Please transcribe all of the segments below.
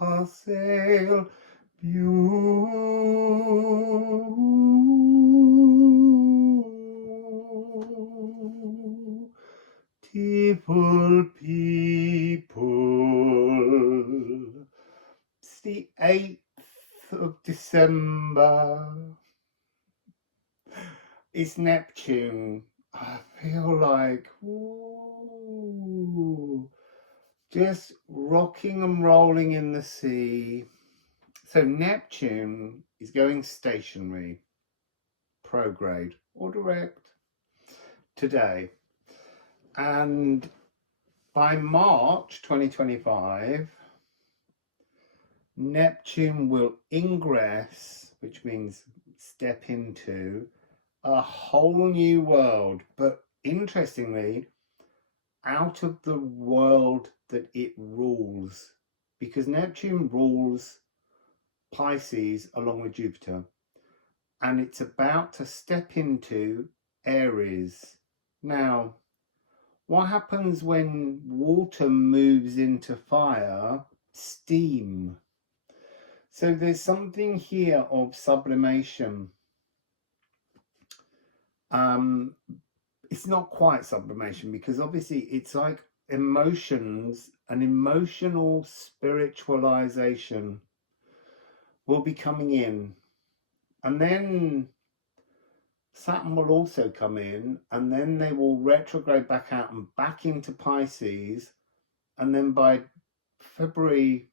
Wassail, beautiful people. It's the 8th of December. It's Neptune. I feel like, ooh, just rocking and rolling in the sea. So Neptune is going stationary, prograde or direct today. And by March 2025, Neptune will ingress, which means step into, a whole new world. But interestingly, out of the world that it rules, because Neptune rules Pisces along with Jupiter, and it's about to step into Aries. Now, what happens when water moves into fire? Steam. So there's something here of sublimation. It's not quite sublimation, because obviously it's like emotions, an emotional spiritualization will be coming in, and then Saturn will also come in, and then they will retrograde back out and back into Pisces, and then by February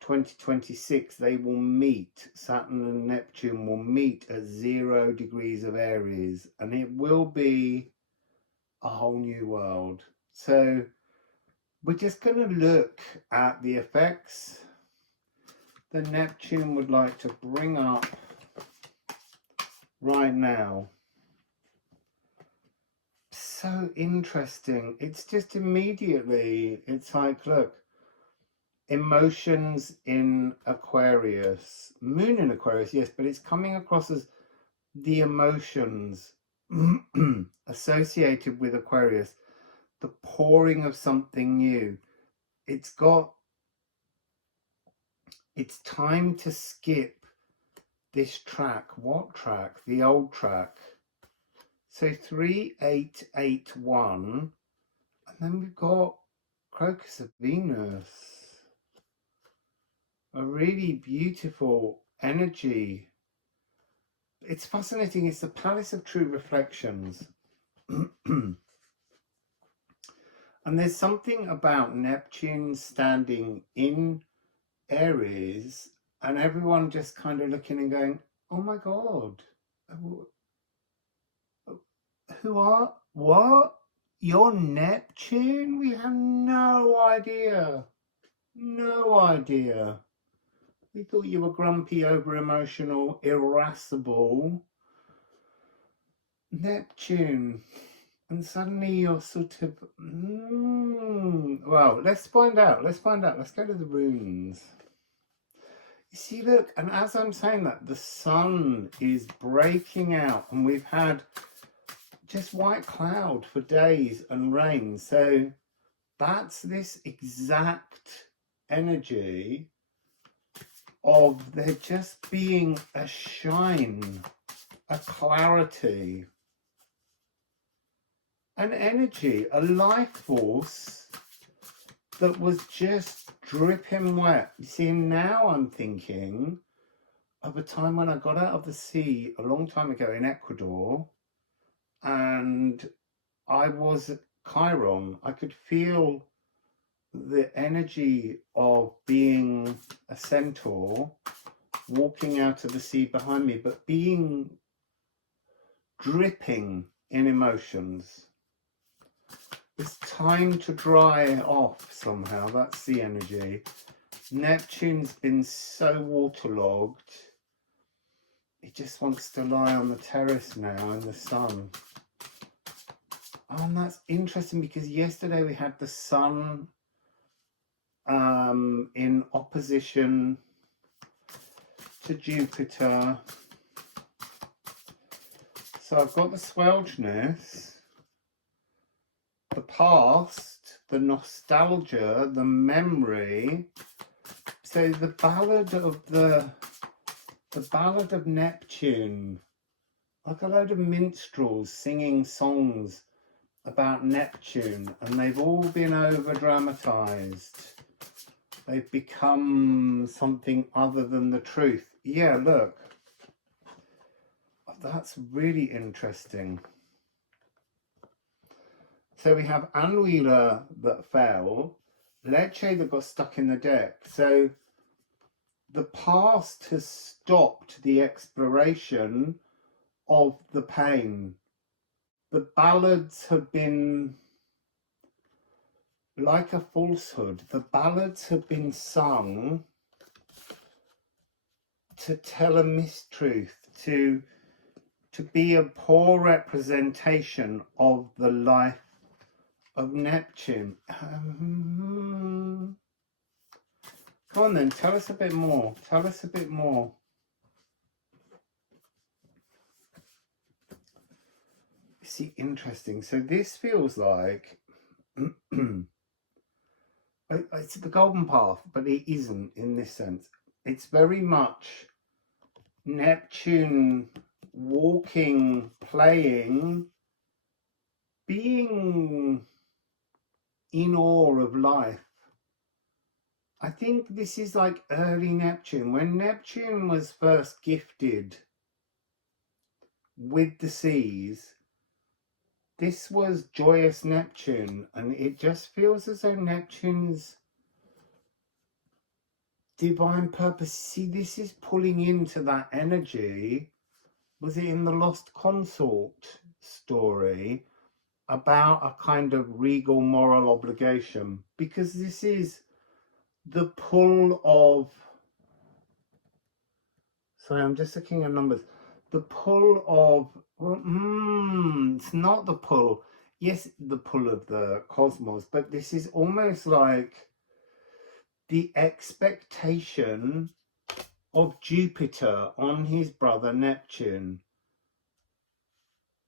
2026 they will meet. Saturn and Neptune will meet at 0 degrees of Aries, and it will be a whole new world. So we're just going to look at the effects that Neptune would like to bring up right now. So interesting. It's just immediately, it's like, look, emotions in Aquarius, moon in Aquarius, yes, but it's coming across as the emotions associated with Aquarius, the pouring of something new. It's time to skip this track. What track? The old track. So 3881, and then we've got Crocus of Venus. A really beautiful energy. It's fascinating. It's the Palace of True Reflections. And there's something about Neptune standing in Aries, and everyone just kind of looking and going, oh my God, what? You're Neptune? We have no idea. No idea. We thought you were grumpy, over-emotional, irascible. Neptune. And suddenly you're sort of, well, let's find out. Let's go to the runes. You see, look, and as I'm saying that, the sun is breaking out, and we've had just white cloud for days and rain. So that's this exact energy of there just being a shine, a clarity, an energy, a life force that was just dripping wet. You see, now I'm thinking of a time when I got out of the sea a long time ago in Ecuador, and I was at Chiron. I could feel the energy of being a centaur walking out of the sea behind me, but being dripping in emotions. It's time to dry off somehow. That's the energy. Neptune's been so waterlogged. He just wants to lie on the terrace now in the sun. Oh, and that's interesting, because yesterday we had the sun in opposition to Jupiter. So I've got the Swelgeness, the past, the nostalgia, the memory. So the ballad of Neptune, like a load of minstrels singing songs about Neptune, and they've all been over dramatized. They've become something other than the truth. Yeah, look, that's really interesting. So we have Anwila that fell, Leche that got stuck in the deck. So the past has stopped the exploration of the pain. The ballads have been like a falsehood. The ballads have been sung to tell a mistruth, to be a poor representation of the life of Neptune. Come on then, tell us a bit more. Tell us a bit more. See, interesting. So this feels like it's the golden path, but it isn't in this sense. It's very much Neptune walking, playing, being in awe of life. I think this is like early Neptune. When Neptune was first gifted with the seas, this was joyous Neptune, and it just feels as though Neptune's divine purpose. See, this is pulling into that energy. Was it in the Lost Consort story about a kind of regal moral obligation? Because this is the pull of, sorry, I'm just looking at numbers. The pull of, well, it's not the pull. Yes, the pull of the cosmos, but this is almost like the expectation of Jupiter on his brother Neptune.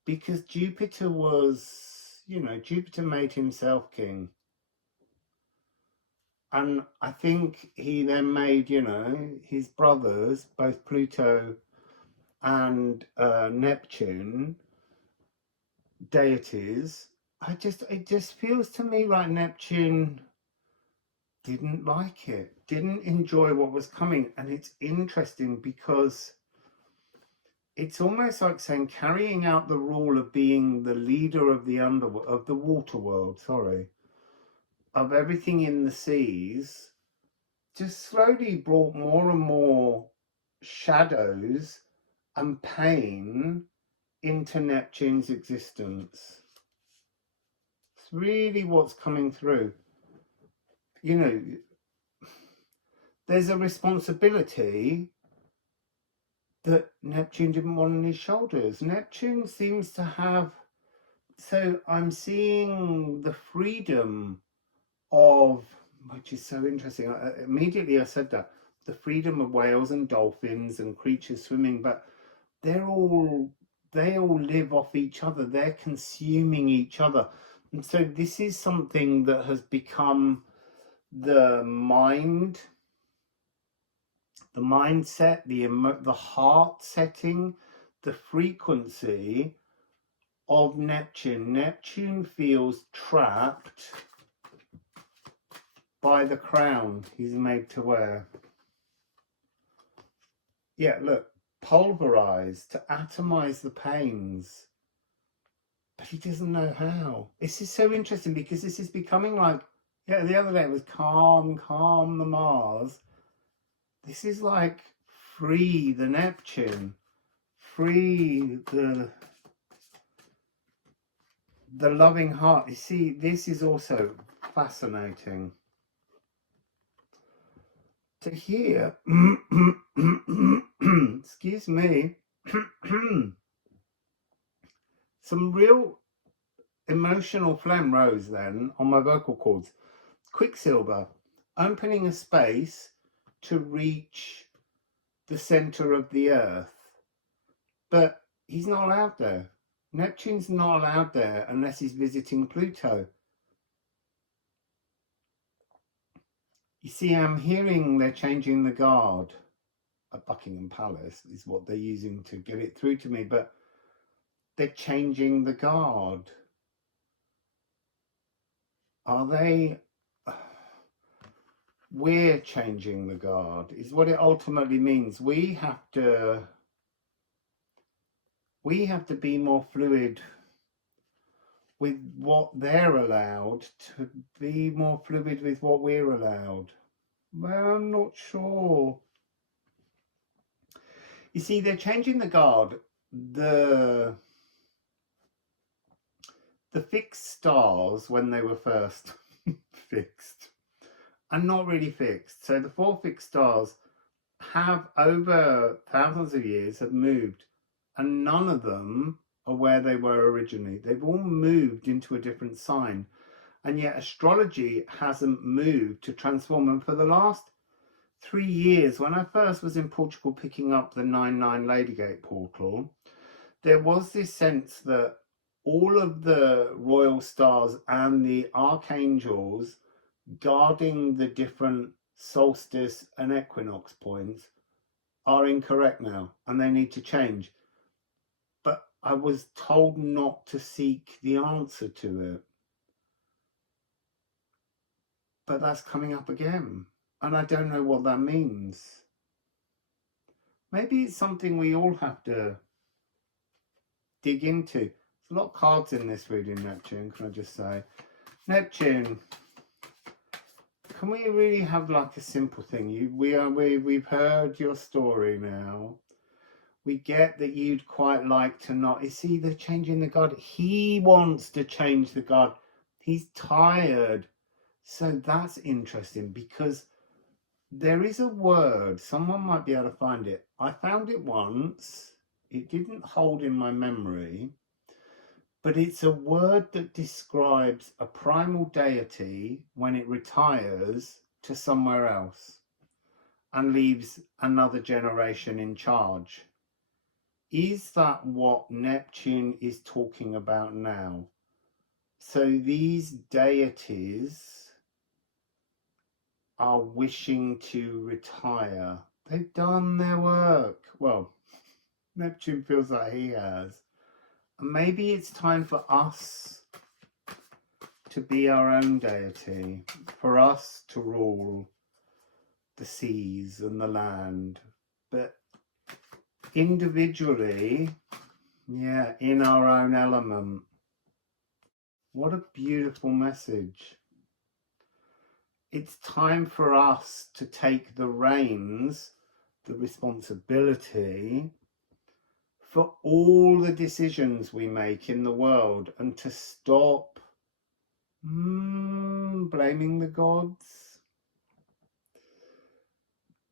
Because Jupiter was, Jupiter made himself king. And I think he then made, his brothers, both Pluto and Neptune, deities. It just feels to me like Neptune didn't like it, didn't enjoy what was coming. And it's interesting because it's almost like saying carrying out the role of being the leader of the underworld, of the water world, of everything in the seas, just slowly brought more and more shadows and pain into Neptune's existence. It's really what's coming through. There's a responsibility that Neptune didn't want on his shoulders. Neptune seems to have, so I'm seeing the freedom of, which is so interesting. Immediately I said that, the freedom of whales and dolphins and creatures swimming, but they all live off each other. They're consuming each other. And so this is something that has become the mind, the mindset, the heart setting, the frequency of Neptune. Neptune feels trapped by the crown he's made to wear. Yeah, look, pulverize, to atomize the pains. But he doesn't know how. This is so interesting because this is becoming like, yeah, the other day it was calm the Mars. This is like free the Neptune, free the loving heart. You see, this is also fascinating to hear. Excuse me. Some real emotional phlegm rose then on my vocal cords. Quicksilver, opening a space to reach the center of the earth. But he's not allowed there. Neptune's not allowed there unless he's visiting Pluto. You see, I'm hearing they're changing the guard at Buckingham Palace is what they're using to get it through to me, but they're changing the guard. Are they? We're changing the guard is what it ultimately means. We have to be more fluid with what they're allowed to be more fluid with what we're allowed. Well, I'm not sure. You see, they're changing the guard. The fixed stars, when they were first fixed, are not really fixed. So the 4 fixed stars have, over thousands of years, have moved, and none of them are where they were originally. They've all moved into a different sign, and yet astrology hasn't moved to transform. And for the last 3 years, when I first was in Portugal picking up the 9/9 Ladygate portal, there was this sense that all of the royal stars and the archangels guarding the different solstice and equinox points are incorrect now, and they need to change. But I was told not to seek the answer to it. But that's coming up again, and I don't know what that means. Maybe it's something we all have to dig into. There's a lot of cards in this reading, Neptune, can I just say. Neptune, can we really have like a simple thing? We've heard your story now. We get that you'd quite like to not. You see, they're changing the guard. He wants to change the guard. He's tired. So that's interesting, because there is a word. Someone might be able to find it. I found it once. It didn't hold in my memory. But it's a word that describes a primal deity when it retires to somewhere else and leaves another generation in charge. Is that what Neptune is talking about now? So these deities are wishing to retire. They've done their work. Well, Neptune feels like he has. And maybe it's time for us to be our own deity, for us to rule the seas and the land, but individually, yeah, in our own element. What a beautiful message. It's time for us to take the reins, the responsibility for all the decisions we make in the world, and to stop blaming the gods.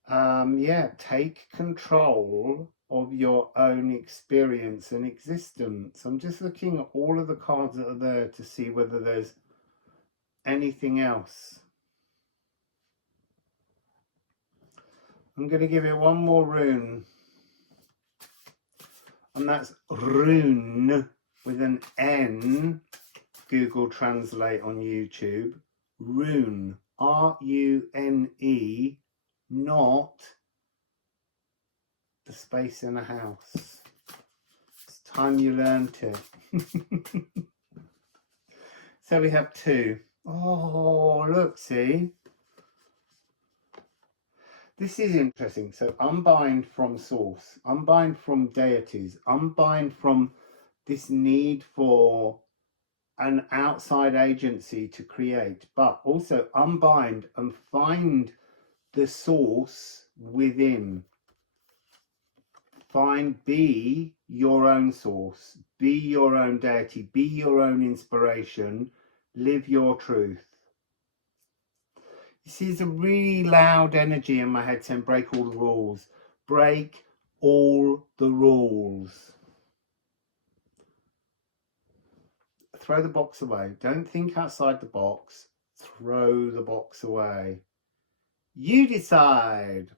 Yeah, take control of your own experience and existence. I'm just looking at all of the cards that are there to see whether there's anything else. I'm going to give it one more rune, and that's rune with an N. Google Translate on YouTube. Rune, R-U-N-E, not the space in a house. It's time you learned it. So we have 2. Oh, look, see? This is interesting. So unbind from source, unbind from deities, unbind from this need for an outside agency to create, but also unbind and find the source within. Be your own source, be your own deity, be your own inspiration, live your truth. You see, there's a really loud energy in my head saying break all the rules. Break all the rules. Throw the box away. Don't think outside the box. Throw the box away. You decide.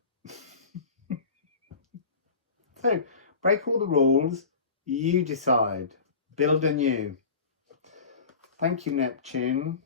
So, break all the rules. You decide. Build anew. Thank you, Neptune.